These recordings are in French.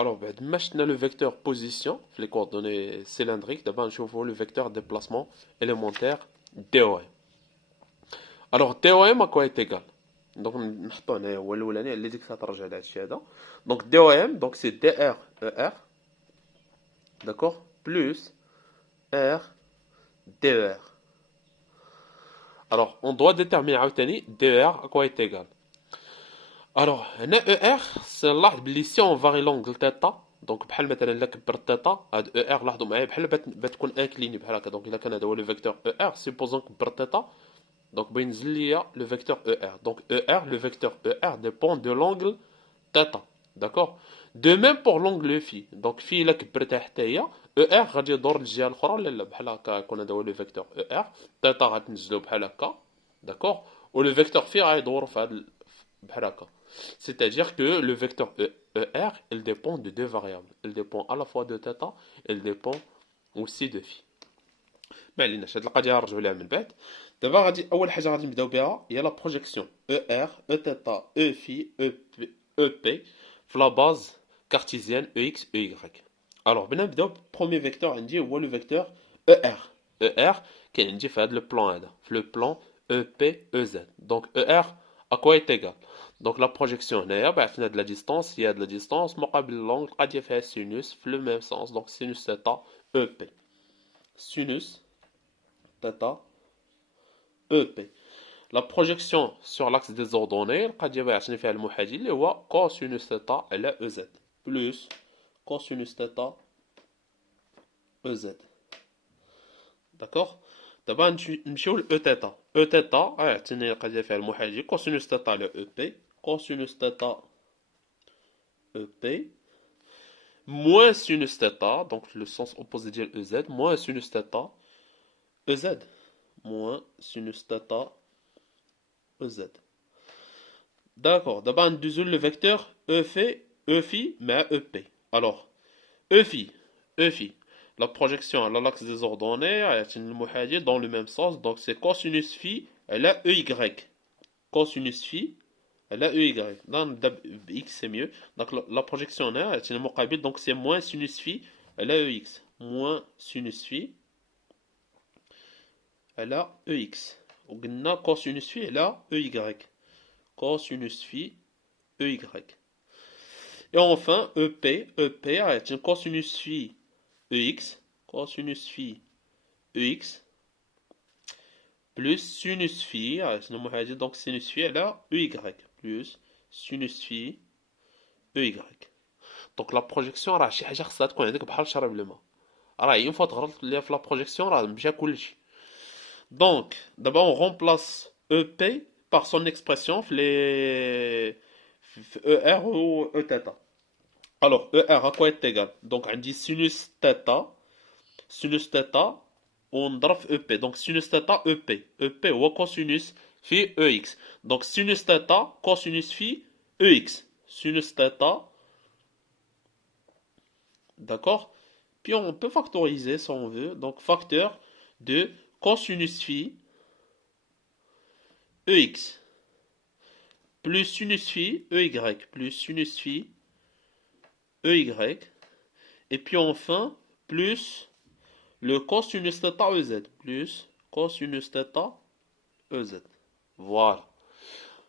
Alors, بعد ما شفنا le vecteur position في les coordonnées cylindriques, d'abord نشوفوا le vecteur déplacement élémentaire DOM. Alors, DOM à quoi est égal? Donc, نحطو هنايا هو الاولاني اللي ديك ترجع لهذا الشيء هذا. Donc, DOM, donc c'est DR ER, d'accord, plus R DER. Alors, on doit déterminer عاوتاني DER à quoi est égal. Alors, هنا ER, نلاحظ بلي si on varie l'angle θ, دونك بحال مثلا الا كبرت θ هاد ER لاحظوا معايا بحال بتكون انكليني بحال هكا. دونك الا كان هذا هو لو فيكتور ER, supposons كبرت θ, donc بينزل ليا le vecteur ER. Donc ER, le vecteur ER dépend de l'angle θ. D'accord. De même pour l'angle phi. Donc phi الا كبرتها حتى هي ER غادي يدور للجهه الاخرى ولا لا بحال هكا يكون هذا هو لو فيكتور ER. θ غتنزلو بحال هكا. D'accord. و le vecteur phi غيدور في هذا بحال هكا. C'est-à-dire que le vecteur ER, il dépend de deux variables. Il dépend à la fois de θ, il dépend aussi de phi. ما عليناش هاد القضيه نرجعوا لها من بعد. دابا غادي اول حاجه غادي نبداو بها هي لا بروجيكسيون ER Eθ Eφ EP في لا باز كارتيزيان EX EY. الوغ بنا نبداو بروميي فيكتور عندي هو لو فيكتور ER. ER كاين عندي في هذا لو بلان هذا في لو بلان EP EZ. دونك ER à quoi est égal. Donc la projection هنايا بعثنا de la distance هي de la distance مقابل l'angle قضيه فيها sinus في le même sens. Donc sinus θ EP. Sinus θ EP. La projection sur l'axe des ordonnées القضيه بعثنا فيها المحاذي اللي هو cosinus θ على EZ plus cosinus θ EZ. D'accord. دابا نمشيو ل Eθ. Eθ عطيني القضيه فيها المحاذي cosinus θ على EP cosinus θ EP moins sinus θ, donc le sens opposé de EZ, moins sinus θ EZ, moins sinus θ EZ. D'accord, d'abord on le vecteur Eφ mais EP. Alors, Eφ, la projection à l'axe des ordonnées est dans le même sens, donc c'est cosinus phi à la EY. Cosinus phi elle a EY. Dans X c'est mieux. Donc la projection là, c'est le muqabil, donc c'est moins sinus phi, elle a EX. Moins sinus phi, elle a EX. Ou قلنا cosinus phi, elle a EY. Cosinus phi, EY. Et enfin, EP, c'est cosinus phi EX. Cosinus phi EX. Plus sinus phi, donc sinus phi, elle a EY. Plus sinus phi EY. Donc la projection راه شي حاجه خصها تكون عندك بحال شرب الماء. راه اون فوا تغلط ليا في لا بروجيكسيون راه مشى كلشي. Donc d'abord on remplace EP par son expression في les ER ou Eθ. Alors ER à quoi est égal? Donc عندي sinus θ ونضرب في EP. Donc sinus θ EP. EP هو cosinus في EX. Donc sinus θ cosinus في EX. Sinus θ. D'accord. Puis on peut factoriser si on veut. Donc facteur de cosinus phi EX plus sinus phi EY plus sinus phi EY. Et puis enfin plus le cosinus θ EZ plus cosinus θ EZ. Voilà.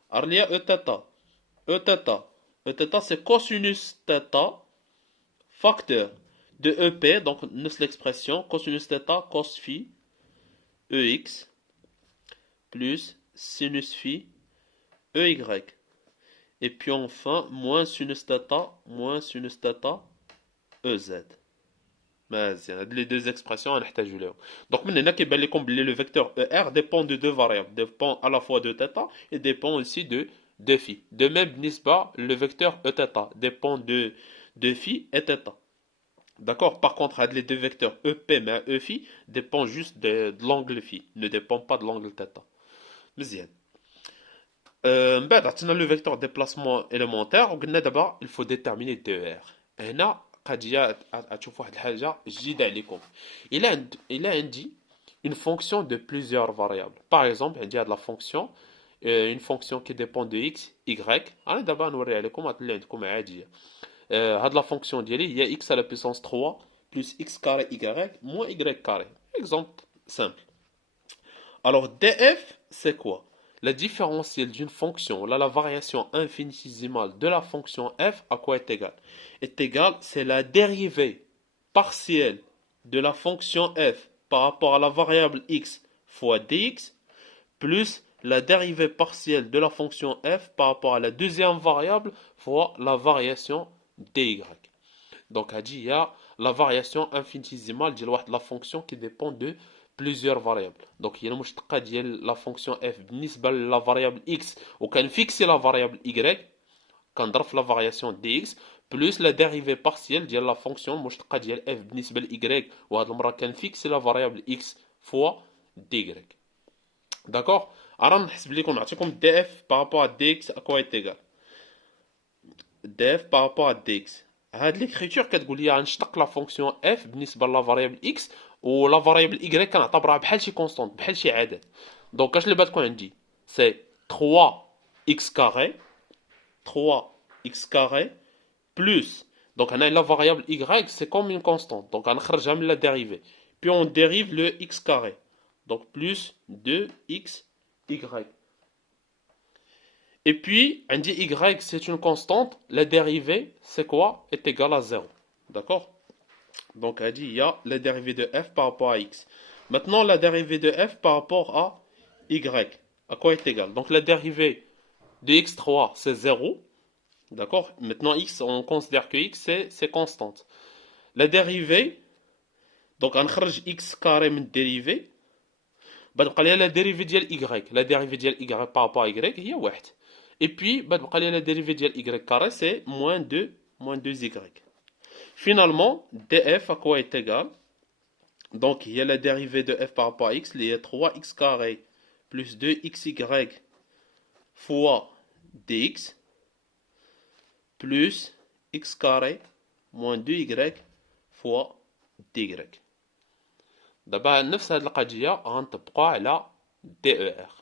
Alors il y a Eθ. Eθ c'est cosinus θ facteur de EP, donc notre l'expression cosinus θ cos phi EX plus sinus phi EY. Et puis enfin, moins sinus θ EZ. مزيان هاد les deux expressions غنحتاجو ليهم. Donc من هنا كيبان لكم بلي le vecteur ER dépend de deux variables, dépend à la fois de θ et dépend aussi de phi. De même بالنسبة le vecteur Eθ dépend de phi et θ. D'accord. Par contre, les deux vecteurs EP mais Eφ dépendent juste de l'angle phi, ne dépendent pas de l'angle θ. مزيان. من بعد عطينا le vecteur déplacement élémentaire وقلنا دابا il faut déterminer DER. هنا قضيه تشوف واحد الحاجه جديده عليكم. il a عندي une fonction de plusieurs variables. Par exemple, عندي هاد la fonction une fonction qui dépend de x, y. انا دابا نوريها لكم اللي عندكم عاديه. هاد la fonction ديالي هي x à la puissance 3 plus x carré y moins y carré. Exemple simple. Alors df, c'est quoi? La différentielle d'une fonction, là la variation infinitésimale de la fonction f, à quoi est égale? Est égale, c'est la dérivée partielle de la fonction f par rapport à la variable x fois dx, plus la dérivée partielle de la fonction f par rapport à la deuxième variable fois la variation dy. Donc, il y a la variation infinitésimale de la fonction qui dépend de plusieurs variables. Donc, il y a la fonction f la variable x ou quand fixer la variable y quand la variation dx plus la dérivée partielle de la fonction f y ou quand fixer la variable x fois dy. D'accord? Alors, je vais vous df par rapport à dx à quoi est égal? df par rapport à dx. هاد l'écriture كتقول لي غنشتق لا فونكسيون f بالنسبه لا فاريابل x و لا فاريابل y كنعتبرها بحال شي كونستانت بحال شي عدد. دونك اش اللي بغا عندي سي 3x carré 3x carré plus donc هنا la variable y c'est comme une constante donc غنخرجها من la dérivée puis on dérive le x carré donc plus 2xy. Et puis, on dit y, c'est une constante. La dérivée, c'est quoi? Est égale à 0. D'accord? Donc, on dit il y a la dérivée de f par rapport à x. Maintenant, la dérivée de f par rapport à y. À quoi est égal? Donc, la dérivée de x3, c'est 0. D'accord? Maintenant, x, on considère que x, c'est constante. La dérivée, donc, on charge x carré من dérivée. La dérivée de y. La dérivée de y par rapport à y, il y a 1. Et puis, la dérivée de y carré, c'est moins 2y. Finalement, df à quoi est égal? Donc, il y a la dérivée de f par rapport à x, il y a 3x carré plus 2xy fois dx plus x carré moins 2y fois dy. دابا نفس هذه القضية غنطبقوها على DER.